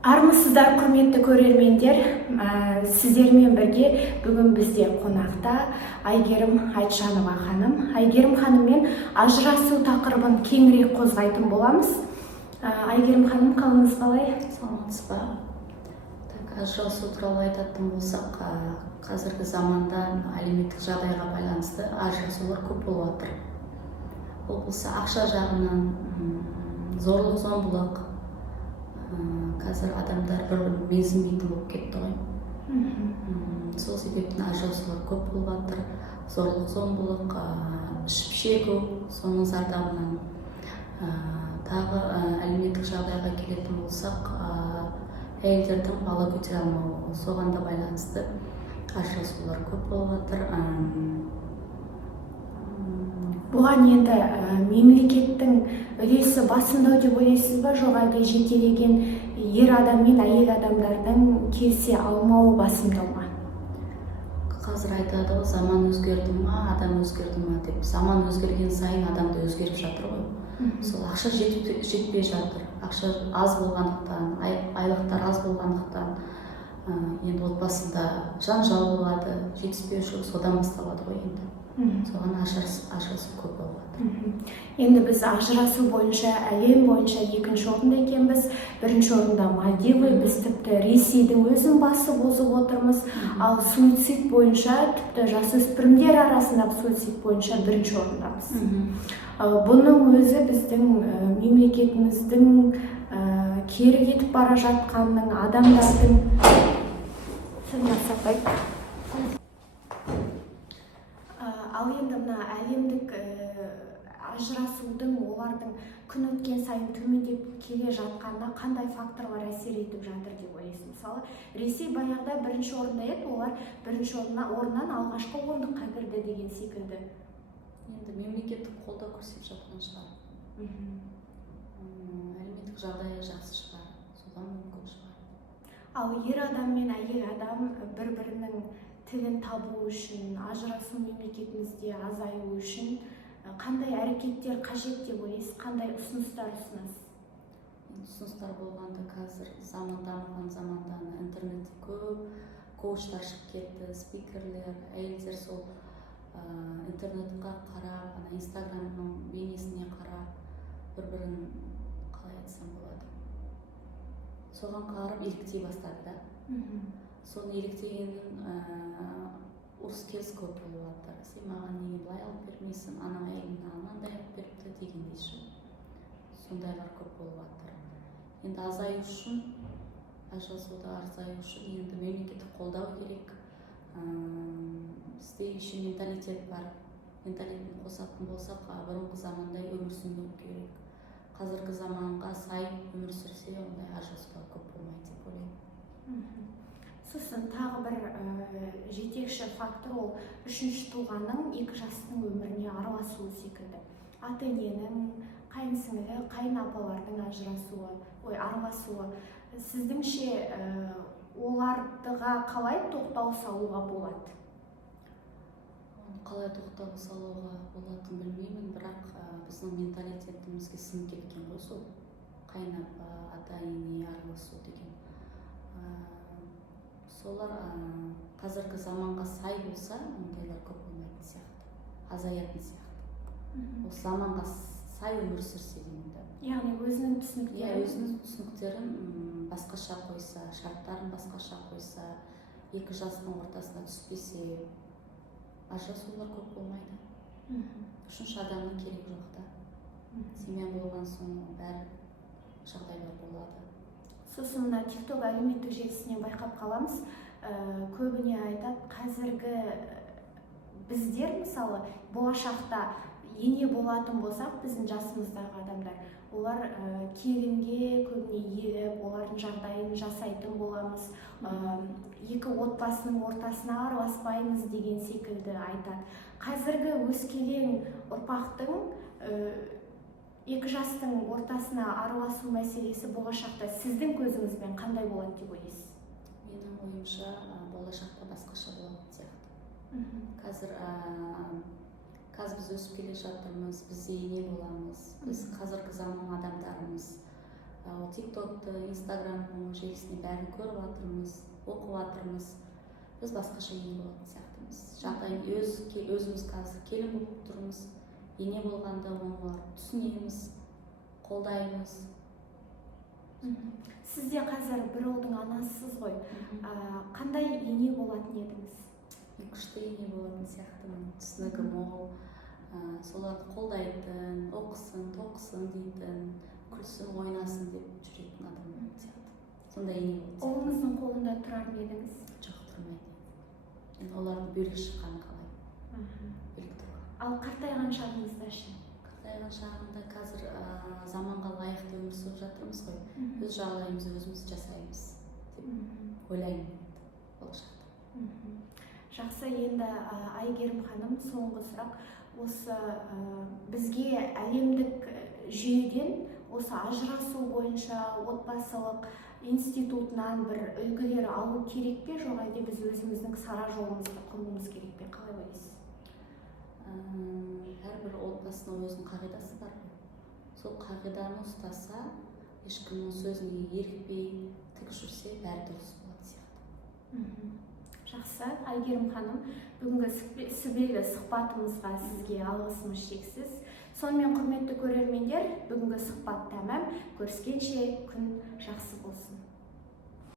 Армысыздар, құрметті көрермендер. Сіздермен бірге бүгін бізде қонақта Айгерім Айтжанова ханым. Айгерім ханыммен ажырасу тақырыбын кеңірек қозғайтын боламыз. Айгерім ханым, қалыңыз қалай? Саламатсыз ба? Ажырасу туралы айтатын болсақ, қазіргі заманда әлеуметтік жағдайға байланысты ажырасулар көп болып жатыр. Ол болса ақша жағынан, зорлық зомбылық, қазір адамдар бір-бірін менсінбейтін болып кетті ғой. Сол себептен ажырасулар көп болып жатыр. Зорлық зомбылық, ішіп шегу, соның зардабынан. Тағы әлеуметтік жағдайға келетін болсақ, әйелдердің бала көтере алмауы, соған да байланысты ажырасулар көп болып жатыр. Бұған енді мемлекеттің үлесі басымдау деп ойлайсыз ба, жоқ әлде жекелеген ер адам мен әйел адамдардың келісе алмауы басымдау ма? Қазір айтады ғой, заман өзгерді ма, адам өзгерді ма деп. Заман өзгерген сайын адам да өзгеріп жатыр ғой. Сол ақша жетпей жатыр. Ақша аз болғандықтан, айлықтар аз болғандықтан, енді отбасында жанжал болады, жетіспеушілік содан басталады ғой енді. Соған ажырасу көп болады. Енді біз ажырасу бойынша, әлем бойынша екінші орында екенбіз. Бірінші орында Мальдивы, біз тіпті Ресейдің өзін басып озып отырмыз. Ал суицид бойынша, тіпті жасөспірімдер арасындағы суицид бойынша бірінші орындамыз. Бұның өзі біздің мемлекетіміздің кері кетіп бара жатқанның, адамдардың ал енді мына әлемдік ажырасудың, олардың күн өткен сайын төмендеп келе жатқанына қандай факторлар әсер етіп жатыр деп ойлайсыз? Мысалы, Ресей баяғыда бірінші орында еді, олар бірінші орыннан алғашқы ондыққа кірді деген секілді. Енді мемлекеттік қолдау көрсетіп жатқан шығар. Әлеуметтік жағдайы жақсы шығар, содан мүмкін шығар. Ал ер адам мен әйел адам бір-бірінің тілін табу үшін, ажырасу мемлекетімізде азаю үшін қандай әрекеттер қажет деп ойлайсыз? Қандай ұсыныстар ұсынасыз? Ұсыныстар болғанда қазір дамыған замандан интернетте көп коучтар шығып кетті, спикерлер, әйелдер сол интернетқа қарап, инстаграмның бейнесіне қарап, бір-бірін қалай айтсам болады, соған қарап еліктей бастады да. Соны еліктегеннің ұрыс-керіс көп болып жатыр. Сен маған неге былай алып бермейсің, ана әйелің анандай алып беріпті дегендей ше. Сондайлар көп болып жатыр. Енді азаю үшін, ажырасуда азаю үшін енді мемлекеттік қолдау керек. Бізде еще менталитет бар. Менталитетін қосатын болсақ, бұрынғы замандай өмір сүру керек. Қазіргі заманға сай өмір сүрсе, ондай ажырасулар көп болмайды деп ойлаймын. Сосын тағы бір жетекші фактор ол үшінші тұлғаның екі жастың өміріне араласуы секілді. Ата-ененің, қайынсіңлі, қайын-апалардың араласуы. Сіздіңше олардыға қалай тоқтау салуға болады? Қалай тоқтау салуға болатынын білмеймін, бірақ біздің менталитетімізге сіңіп кеткен ғой сол. Қайын-апа, ата-ене араласу деген. Солар қазіргі заманға сай болса, ондайлар көп болмайтын сияқты, азаятын сияқты. Осы заманға сай өмір сүрсе деймін. Яғни өзінің түсініктерін басқаша қойса, шарттарын басқаша қойса, екі жастың ортасына түспесе, ажырасулар көп болмайды. Үшінші адамның керегі жоқ та. Семья болған соң бәрі жағдайлар болады. Сосын мына TikTok әлеуметтік желісінен байқап қаламыз, көбіне айтады, қазіргі біздер мысалы болашақта ене болатын болсақ, біздің жасымыздағы адамдар, олар келінге көбіне еліп, олардың жағдайын жасайтын боламыз, екі отбасының ортасына араласпаймыз деген секілді айтады. Қазіргі өскелең ұрпақтың екі жастың ортасына араласу мәселесі болашақта сіздің көзіңізбен қандай болады деп ойлайсыз? Менің ойымша болашақта басқаша болады сияқты. Қазір біз өсіп келе жатырмыз, біз ене боламыз, біз қазіргі заман адамдарымыз, тиктокты, инстаграмдың желісіне бәрін көріп жатырмыз, оқып жатырмыз. Біз басқаша ене болатын сияқтымыз. Жағдайын өзіміз қазір келін болып тұрмыз. Ене болғанда оны түсінеміз, қолдаймыз. Сіз де қазір бір ұлдың анасысыз ғой. Қандай ене болатын едіңіз? Мен күшті ене болатын сияқтымын. Түсінігі мол, соларды қолдайтын, оқысын, тоқысын дейтін, күлсін, ойнасын деп жүретін адам сияқты. Сондай ене болатын. Ұлыңыздың қолында тұрар ма едіңіз? Жоқ, тұрмайды. Олардың бөлек шыққаны қалай? Бөлек тұрған. Ал қартайған шағыңызда ше? Қартайған шағында қазір заманға лайықты өмір сүріп жатырмыз ғой. Өз жағдайымызды өзіміз жасаймыз деп ойлаймын болашақта. Жақсы, енді Айгерім ханым, соңғы сұрақ. Осы бізге әлемдік жүйеден осы ажырасу бойынша отбасылық институтынан бір үлгілер алу керек пе, жоқ әлде біз өзіміздің сара жолымызды құруымыз керек пе? Қалай ойлайсыз? Әрбір отбасының өзінің қағидасы бар. Сол қағиданы ұстаса, ешкімнің сөзіне ерікпей тік жүрсе, бәрі дұрыс болады сияқты. Жақсы, Айгерім ханым, бүгінгі сүбелі сұхбатымызға сізге алғысымыз шексіз. Сонымен құрметті көрермендер, бүгінгі сұхбат тәмам. Көріскенше күн жақсы болсын.